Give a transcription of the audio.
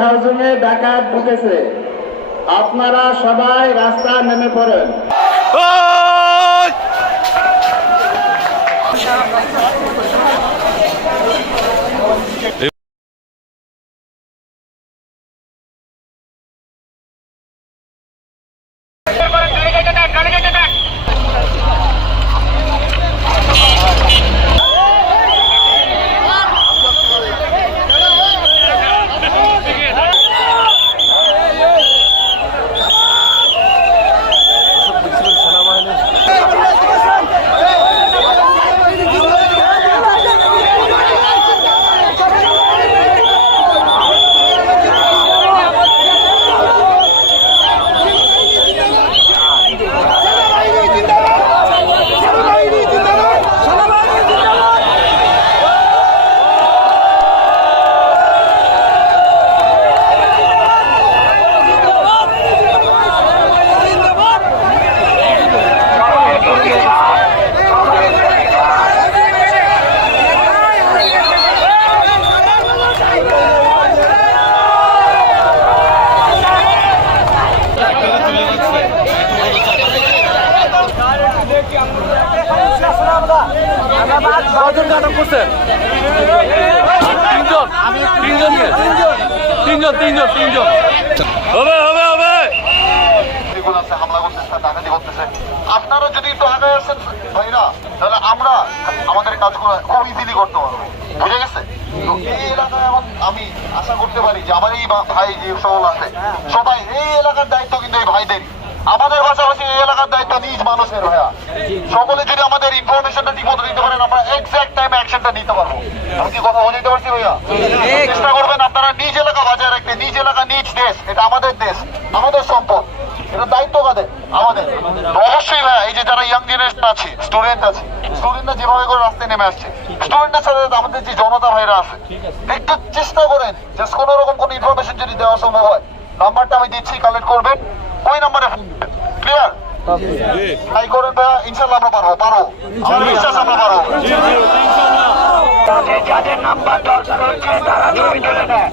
হাউজিংয়ে ডাকাত ঢুকেছে, আপনারা সবাই রাস্তায় নেমে পড়েন। আপনারা যদি একটু আগে আসেন ভাইরা, তাহলে আমরা আমাদের কাজগুলো খুব ইজিলি করতে পারবো। বুঝে গেছে? তো এই এলাকায় এখন আমি আশা করতে পারি যে আমার এই ভাই যে সকল আছে সবাই এই এলাকার দায়িত্ব কিন্তু এই ভাইদের। আমাদের পাশাপাশি এই এলাকার দায়িত্ব নিজ মানুষের ভাইয়া। সকলে যদি আমাদের ইনফরমেশনটা ঠিক মতো দিতে পারেন, আমরা এক্সাক্ট টাইমে অ্যাকশনটা নিতে পারবো। আমি কি কথা বুঝতে পারছি ভাইয়া? চেষ্টা করবেন আপনারা নিজ এলাকা বজায় রাখতে। নিজ এলাকা নিজ দেশ, এটা আমাদের দেশ, আমাদের সম্পদ, এটা দায়িত্ব কাদের? আমাদের। অবশ্যই ভাইয়া, এই যে যারা ইয়াং জেনারেশন আছে, স্টুডেন্ট আছে, স্টুডেন্টরা যেভাবে করে রাস্তায় নেমে আসছে, স্টুডেন্টের সাথে আমাদের যে জনতা ভাইরা আছে, একটু চেষ্টা করেন জাস্ট কোনো রকম কোনো ইনফরমেশন যদি দেওয়া সম্ভব হয়, নাম্বারটা আমি দিচ্ছি, কালেক্ট করবেন, ওই নাম্বারে ক্লিয়ার ট্রাই করেন ভাইয়া। ইনশাল্লাহ আমরা পারবো, আমার বিশ্বাস আমরা পারবো। যাদের নাম্বার দরকার হচ্ছে তারা ছবি তুলে নেয়।